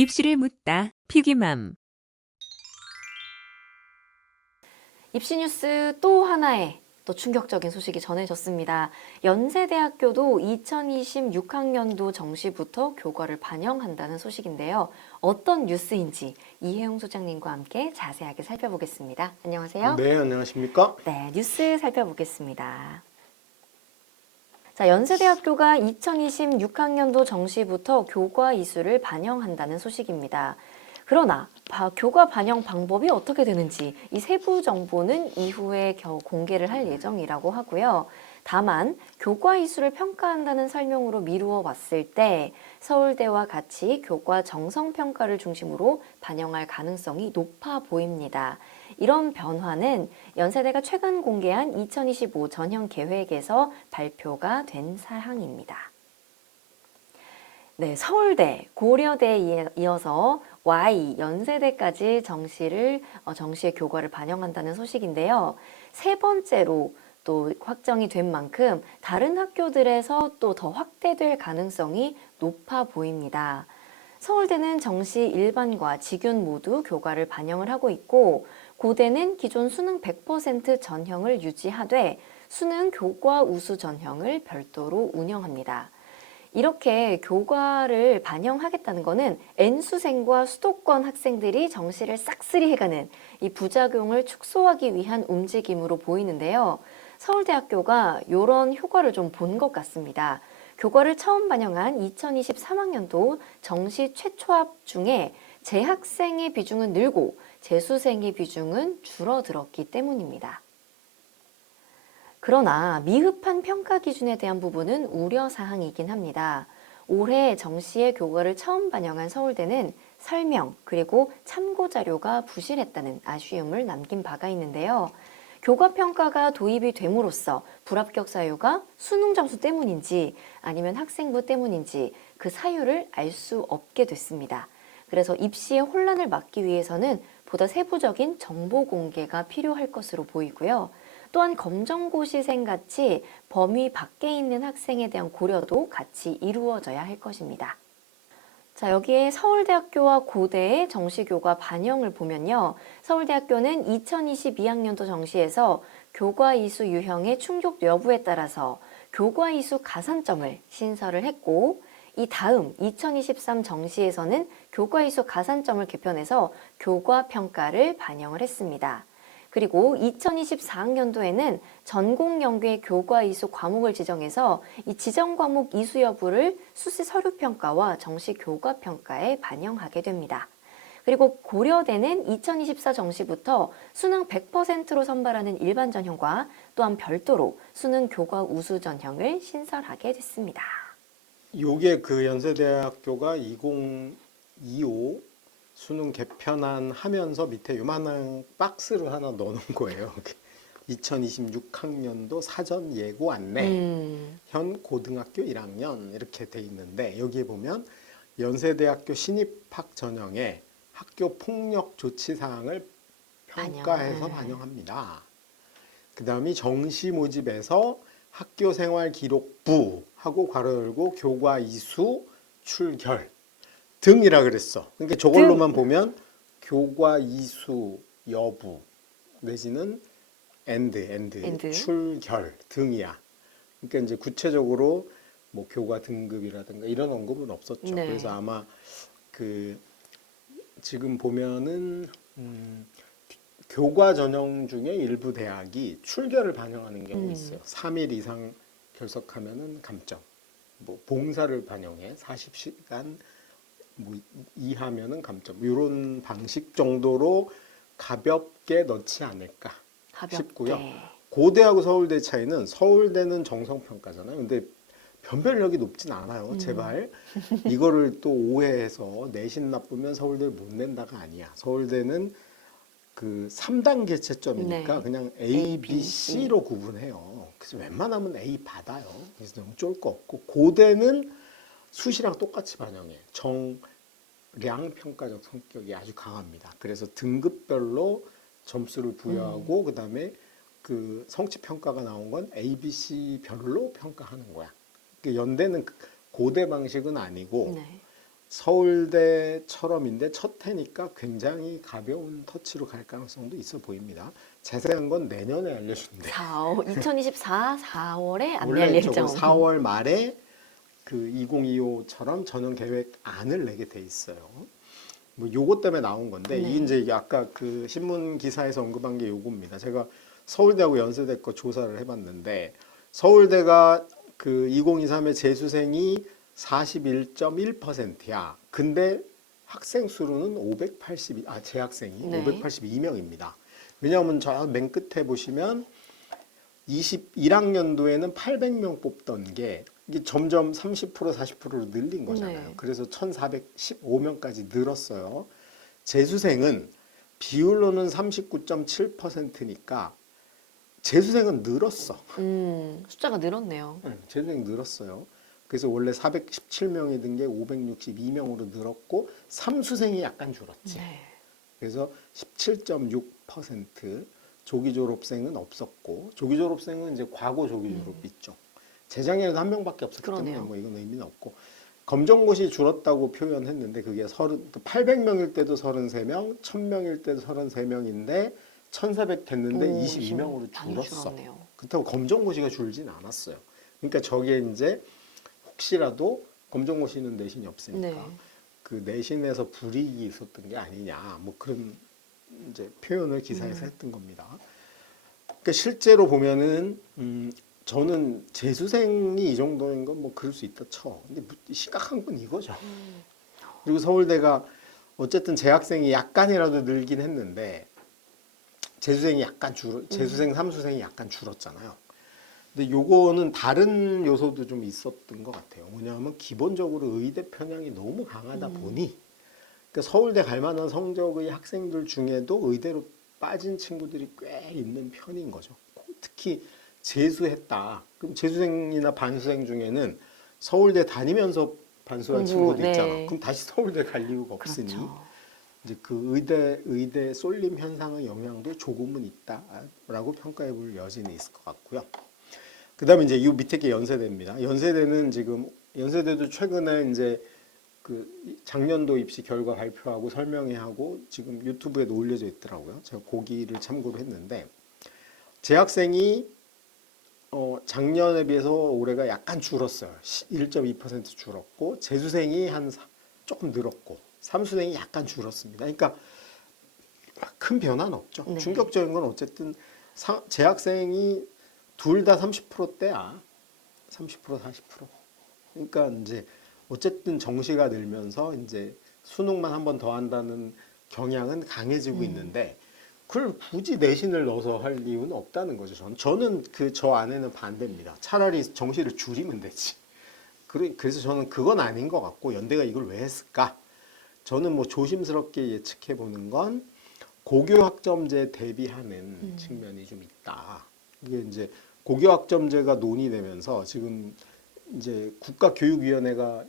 입시를 묻다 피기맘. 입시 뉴스 또 하나의 또 충격적인 소식이 전해졌습니다. 연세대학교도 2026학년도 정시부터 교과를 반영한다는 소식인데요. 어떤 뉴스인지 이혜용 소장님과 함께 자세하게 살펴보겠습니다. 안녕하세요. 네, 안녕하십니까? 네, 뉴스 살펴보겠습니다. 자, 연세대학교가 2026학년도 정시부터 교과 이수를 반영한다는 소식입니다. 그러나 교과 반영 방법이 어떻게 되는지 이 세부 정보는 이후에 공개를 할 예정이라고 하고요. 다만 교과 이수를 평가한다는 설명으로 미루어 봤을 때 서울대와 같이 교과 정성 평가를 중심으로 반영할 가능성이 높아 보입니다. 이런 변화는 연세대가 최근 공개한 2025 전형 계획에서 발표가 된 사항입니다. 네, 서울대, 고려대에 이어서 Y, 연세대까지 정시의 교과를 반영한다는 소식인데요. 세 번째로 또 확정이 된 만큼 다른 학교들에서 또 더 확대될 가능성이 높아 보입니다. 서울대는 정시 일반과 직윤 모두 교과를 반영을 하고 있고, 고대는 기존 수능 100% 전형을 유지하되 수능 교과 우수 전형을 별도로 운영합니다. 이렇게 교과를 반영하겠다는 것은 N수생과 수도권 학생들이 정시를 싹쓸이 해가는 이 부작용을 축소하기 위한 움직임으로 보이는데요. 서울대학교가 이런 효과를 좀 본 것 같습니다. 교과를 처음 반영한 2023학년도 정시 최초합 중에 재학생의 비중은 늘고 재수생의 비중은 줄어들었기 때문입니다. 그러나 미흡한 평가 기준에 대한 부분은 우려사항이긴 합니다. 올해 정시의 교과를 처음 반영한 서울대는 설명 그리고 참고 자료가 부실했다는 아쉬움을 남긴 바가 있는데요. 교과 평가가 도입이 됨으로써 불합격 사유가 수능 점수 때문인지 아니면 학생부 때문인지 그 사유를 알 수 없게 됐습니다. 그래서 입시의 혼란을 막기 위해서는 보다 세부적인 정보 공개가 필요할 것으로 보이고요. 또한 검정고시생 같이 범위 밖에 있는 학생에 대한 고려도 같이 이루어져야 할 것입니다. 자, 여기에 서울대학교와 고대의 정시교과 반영을 보면요. 서울대학교는 2022학년도 정시에서 교과 이수 유형의 충족 여부에 따라서 교과 이수 가산점을 신설을 했고, 이 다음 2023 정시에서는 교과 이수 가산점을 개편해서 교과 평가를 반영을 했습니다. 그리고 2024학년도에는 전공 연계 교과 이수 과목을 지정해서 이 지정 과목 이수 여부를 수시 서류 평가와 정시 교과 평가에 반영하게 됩니다. 그리고 고려대는 2024 정시부터 수능 100%로 선발하는 일반 전형과 또한 별도로 수능 교과 우수 전형을 신설하게 됐습니다. 요게 그 연세대학교가 2025 수능 개편안 하면서 밑에 요만한 박스를 하나 넣어놓은 거예요. 2026학년도 사전 예고 안내, 현 고등학교 1학년 이렇게 돼 있는데 여기에 보면 연세대학교 신입학 전형에 학교 폭력 조치 사항을 평가해서 반영합니다. 그 다음에 정시 모집에서 학교생활기록부 하고 괄호 열고 교과 이수 출결 등이라 그랬어. 그러니까 저걸로만 보면 교과 이수 여부 내지는 엔드 출결 등이야. 그러니까 이제 구체적으로 뭐 교과 등급이라든가 이런 언급은 없었죠. 네. 그래서 아마 그 지금 보면은 교과 전형 중에 일부 대학이 출결을 반영하는 경우 있어요. 3일 이상 결석하면은 감점. 뭐 봉사를 반영해 40시간 뭐 이하면은 감점. 이런 방식 정도로 가볍게 넣지 않을까 싶고요. 고대하고 서울대 차이는 서울대는 정성평가잖아요. 근데 변별력이 높진 않아요. 제발 이거를 또 오해해서 내신 나쁘면 서울대를 못 낸다가 아니야. 서울대는 그 3단계 채점이니까 네. 그냥 A, B, C로 구분해요. 그래서 웬만하면 A 받아요. 그래서 너무 쫄 거 없고 고대는 수시랑 똑같이 반영해. 정량 평가적 성격이 아주 강합니다. 그래서 등급별로 점수를 부여하고 그다음에 그 성취 평가가 나온 건 A, B, C 별로 평가하는 거야. 연대는 고대 방식은 아니고 네. 서울대처럼인데 첫 해니까 굉장히 가벼운 터치로 갈 가능성도 있어 보입니다. 자세한 건 내년에 알려준대. 2024 4월에 안내 원래 예정. 저거 4월 말에 그 2025처럼 전형 계획안을 내게 돼 있어요. 뭐 요거 때문에 나온 건데 네. 이게 아까 그 신문 기사에서 언급한 게 요겁니다. 제가 서울대하고 연세대 거 조사를 해봤는데 서울대가 그 2023의 재수생이 41.1%야. 근데 학생 수로는 재학생이 네. 582명입니다. 왜냐하면 저 맨 끝에 보시면 21학년도에는 800명 뽑던 게 이게 점점 30% 40%로 늘린 거잖아요. 네. 그래서 1415명까지 늘었어요. 재수생은 비율로는 39.7%니까 재수생은 늘었어. 숫자가 늘었네요. 재수생 늘었어요. 그래서 원래 417명이던 게 562명으로 늘었고 삼수생이 약간 줄었지. 네. 그래서 17.6% 조기 졸업생은 없었고 조기 졸업생은 이제 과거 조기 졸업 있죠. 재작년에도 한 명밖에 없었기 때문에 그러네요. 뭐 이건 의미는 없고 검정고시 줄었다고 표현했는데 그게 800명일 때도 33명, 1000명일 때도 33명인데 1400 됐는데 22명으로 많이 줄었어. 줄었네요. 그렇다고 검정고시가 줄진 않았어요. 그러니까 저게 이제 혹시라도 검정고시는 내신이 없으니까 네. 그 내신에서 불이익이 있었던 게 아니냐 뭐 그런 이제 표현을 기사에서 했던 겁니다. 그러니까 실제로 보면은 저는 재수생이 이 정도인 건 뭐 그럴 수 있다 쳐. 근데 심각한 건 이거죠. 그리고 서울대가 어쨌든 재학생이 약간이라도 늘긴 했는데 재수생 삼수생이 약간 줄었잖아요. 근데 요거는 다른 요소도 좀 있었던 것 같아요. 뭐냐면 기본적으로 의대 편향이 너무 강하다 보니 그러니까 서울대 갈 만한 성적의 학생들 중에도 의대로 빠진 친구들이 꽤 있는 편인 거죠. 특히 재수했다. 그럼 재수생이나 반수생 중에는 서울대 다니면서 반수한 친구도 네. 있잖아. 그럼 다시 서울대 갈 이유가 없으니 그렇죠. 이제 그 의대 쏠림 현상의 영향도 조금은 있다라고 평가해 볼 여지는 있을 것 같고요. 그다음에 이제 이 밑에 게 연세대입니다. 연세대도 최근에 이제 그 작년도 입시 결과 발표하고 설명회하고 지금 유튜브에도 올려져 있더라고요. 제가 고기를 참고로 했는데 재학생이 작년에 비해서 올해가 약간 줄었어요. 1.2% 줄었고 재수생이 조금 늘었고 삼수생이 약간 줄었습니다. 그러니까 큰 변화는 없죠. 네. 충격적인 건 어쨌든 재학생이 둘 다 30%대야. 30% 40%. 그러니까 이제 어쨌든 정시가 늘면서 이제 수능만 한 번 더 한다는 경향은 강해지고 있는데 그걸 굳이 내신을 넣어서 할 이유는 없다는 거죠. 저는 저 안에는 반대입니다. 차라리 정시를 줄이면 되지. 그래서 저는 그건 아닌 것 같고 연대가 이걸 왜 했을까? 저는 뭐 조심스럽게 예측해 보는 건 고교 학점제 대비하는 측면이 좀 있다. 이게 이제 고교 학점제가 논의되면서 지금 이제 국가교육위원회가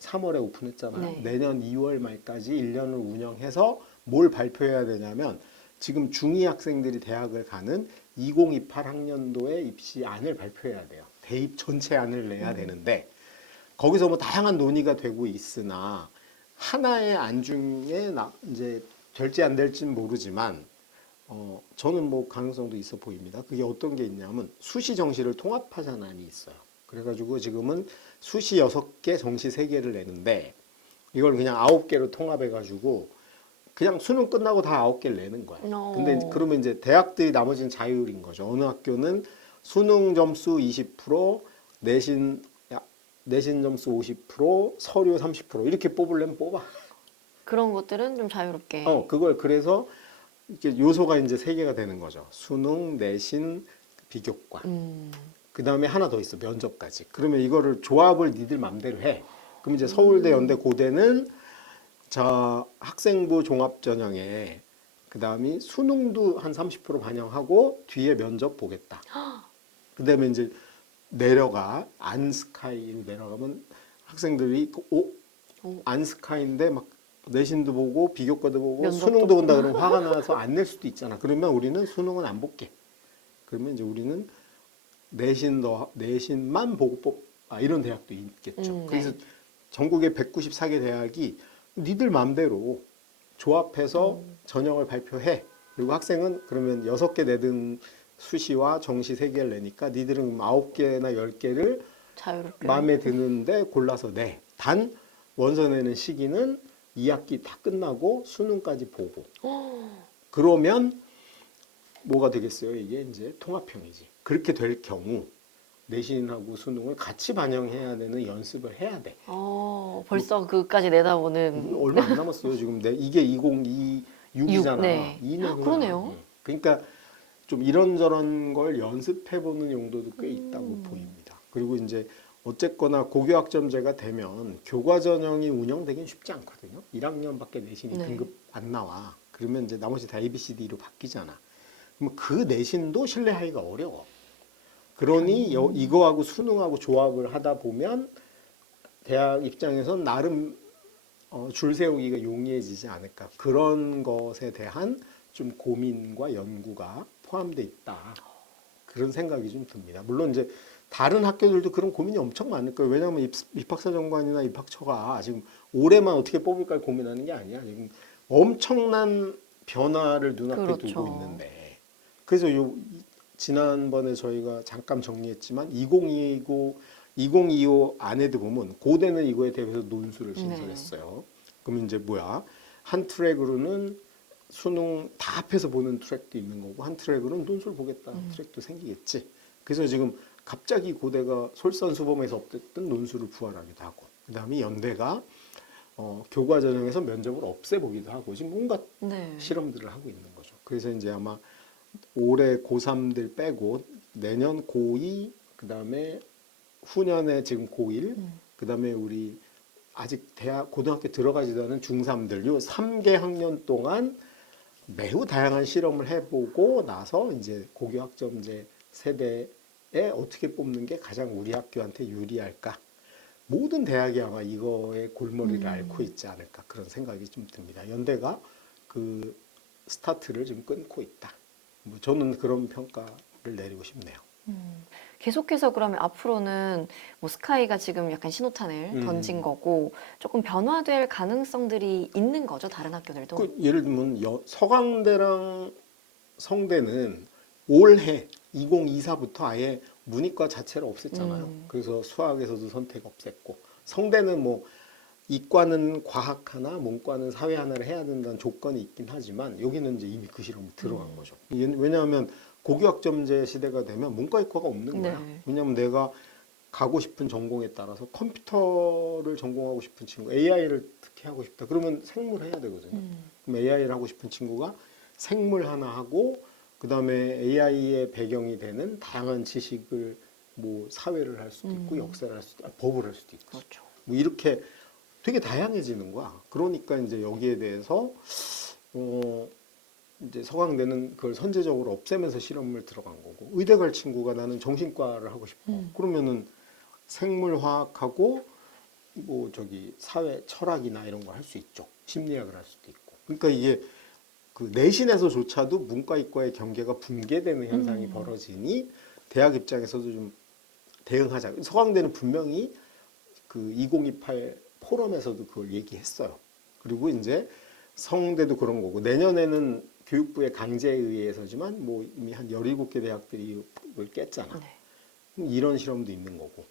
3월에 오픈했잖아요. 네. 내년 2월 말까지 1년을 운영해서 뭘 발표해야 되냐면 지금 중2 학생들이 대학을 가는 2028 학년도에 입시안을 발표해야 돼요. 대입 전체 안을 내야 되는데 거기서 뭐 다양한 논의가 되고 있으나 하나의 안 중에 이제 될지 안 될지는 모르지만 저는 뭐 가능성도 있어 보입니다. 그게 어떤 게 있냐면 수시 정시를 통합하자는 안이 있어요. 그래가지고 지금은 수시 6개, 정시 3개를 내는데 이걸 그냥 9개로 통합해가지고 그냥 수능 끝나고 다 9개를 내는 거예요. 근데 그러면 이제 대학들이 나머지는 자율인 거죠. 어느 학교는 수능 점수 20%, 내신 점수 50%, 서류 30% 이렇게 뽑으려면 뽑아. 그런 것들은 좀 자유롭게. 그걸 그래서 이렇게 요소가 이제 3개가 되는 거죠. 수능, 내신, 비교과. 그 다음에 하나 더 있어. 면접까지. 그러면 이거를 조합을 니들 맘대로 해. 그럼 이제 서울대, 연대, 고대는 학생부 종합전형에 그 다음에 수능도 한 30% 반영하고 뒤에 면접 보겠다. 그 다음에 이제 안스카이로 내려가면 학생들이 안스카이인데 막 내신도 보고 비교과도 보고 수능도 본다 그러면 화가 나서 안 낼 수도 있잖아. 그러면 우리는 수능은 안 볼게. 그러면 이제 우리는 내신만 보고 이런 대학도 있겠죠. 그래서 전국의 194개 대학이 니들 맘대로 조합해서 전형을 발표해. 그리고 학생은 그러면 6개 내든 수시와 정시 3개를 내니까 니들은 9개나 10개를 자유롭게. 마음에 드는데 골라서 내. 단 원서 내는 시기는 2학기 다 끝나고 수능까지 보고. 그러면 뭐가 되겠어요? 이게 이제 통합형이지. 그렇게 될 경우 내신하고 수능을 같이 반영해야 되는 연습을 해야 돼. 벌써 그까지 내다보는. 얼마 안 남았어요. 지금 이게 2026이잖아. 네. 2년 그러네요. 그러니까 좀 이런저런 걸 연습해보는 용도도 꽤 있다고 보입니다. 그리고 이제 어쨌거나 고교학점제가 되면 교과전형이 운영되긴 쉽지 않거든요. 1학년밖에 내신이 네. 등급 안 나와. 그러면 이제 나머지 다 ABCD로 바뀌잖아. 그럼 그 내신도 신뢰하기가 어려워. 그러니 이거하고 수능하고 조합을 하다 보면 대학 입장에선 나름 줄 세우기가 용이해지지 않을까. 그런 것에 대한 좀 고민과 연구가 포함되어 있다. 그런 생각이 좀 듭니다. 물론 이제 다른 학교들도 그런 고민이 엄청 많을 거예요. 왜냐하면 입학사정관이나 입학처가 지금 올해만 어떻게 뽑을까 고민하는 게 아니야. 지금 엄청난 변화를 눈앞에 그렇죠. 두고 있는데. 그래서 지난번에 저희가 잠깐 정리했지만 2025 안에도 보면 고대는 이거에 대해서 논술을 신설했어요. 그러면 이제 뭐야? 한 트랙으로는 수능 다 합해서 보는 트랙도 있는 거고 한 트랙으로는 논술 보겠다 트랙도 생기겠지. 그래서 지금 갑자기 고대가 솔선수범해서 없댔던 논술을 부활하기도 하고 그다음에 연대가 교과 전형에서 면접을 없애보기도 하고 지금 뭔가 실험들을 하고 있는 거죠. 그래서 이제 아마 올해 고3들 빼고 내년 고2 그다음에 후년에 지금 고1 그다음에 우리 아직 고등학교 들어가지도 않은 중3들 요 3개 학년 동안 매우 다양한 실험을 해보고 나서 이제 고교학점제 세대에 어떻게 뽑는 게 가장 우리 학교한테 유리할까? 모든 대학이 아마 이거의 골머리를 앓고 있지 않을까 그런 생각이 좀 듭니다. 연대가 그 스타트를 좀 끊고 있다. 뭐 저는 그런 평가를 내리고 싶네요. 계속해서 그러면 앞으로는 뭐 스카이가 지금 약간 신호탄을 던진 거고 조금 변화될 가능성들이 있는 거죠, 다른 학교들도. 예를 들면 서강대랑 성대는 올해 2024부터 아예 문이과 자체를 없앴잖아요. 그래서 수학에서도 선택 없앴고 성대는 뭐 이과는 과학 하나, 문과는 사회 하나를 해야 된다는 조건이 있긴 하지만 여기는 이제 이미 그 실험이 들어간 거죠. 왜냐하면 고교학점제 시대가 되면 문과 이과가 없는 거야. 왜냐하면 내가 가고 싶은 전공에 따라서 컴퓨터를 전공하고 싶은 친구, AI를 특히 하고 싶다. 그러면 생물 해야 되거든요. 그럼 AI를 하고 싶은 친구가 생물 하나 하고 그다음에 AI의 배경이 되는 다양한 지식을 뭐 사회를 할 수도 있고 역사를 할 수도 있고 법을 할 수도 있고 그렇죠. 뭐 이렇게 되게 다양해지는 거야. 그러니까 이제 여기에 대해서 이제 서강대는 그걸 선제적으로 없애면서 실험을 들어간 거고 의대 갈 친구가 나는 정신과를 하고 싶어. 그러면은 생물화학하고 뭐 저기 사회 철학이나 이런 걸 할 수 있죠. 심리학을 할 수도 있고. 그러니까 이게 그 내신에서조차도 문과 이과의 경계가 붕괴되는 현상이 벌어지니 대학 입장에서도 좀 대응하자. 서강대는 분명히 그 2028 포럼에서도 그걸 얘기했어요. 그리고 이제 성대도 그런 거고 내년에는 교육부의 강제에 의해서지만 뭐 이미 한 17개 대학들이 이걸 깼잖아. 이런 실험도 있는 거고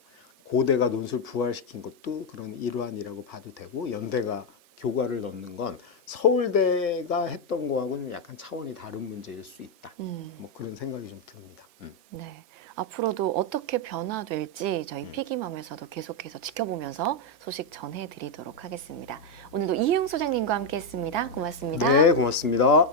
고대가 논술 부활시킨 것도 그런 일환이라고 봐도 되고 연대가 교과를 넣는 건 서울대가 했던 거하고는 약간 차원이 다른 문제일 수 있다. 뭐 그런 생각이 좀 듭니다. 네. 앞으로도 어떻게 변화될지 저희 피기맘에서도 계속해서 지켜보면서 소식 전해드리도록 하겠습니다. 오늘도 이희용 소장님과 함께했습니다. 고맙습니다. 네, 고맙습니다.